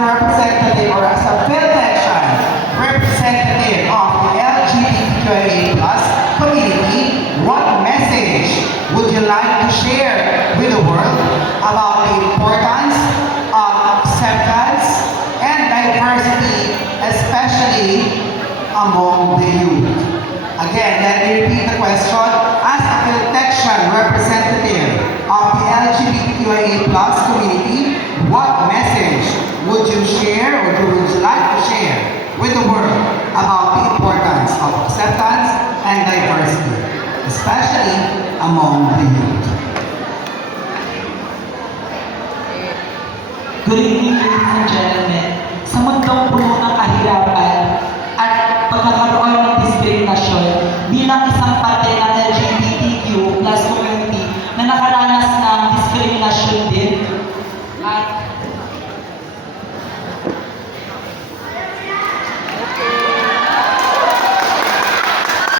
a representative or as a Philtexian representative of the LGBTQIA+ community, what message would you like to share with the world about the importance of acceptance and diversity, especially among the youth? Again, let me repeat the question. As a Philtexian representative of the LGBTQIA+ community, what message would you share or would you like to share with the world about the importance of acceptance and diversity, especially among the youth? Good evening, ladies and gentlemen. Sa mundong puno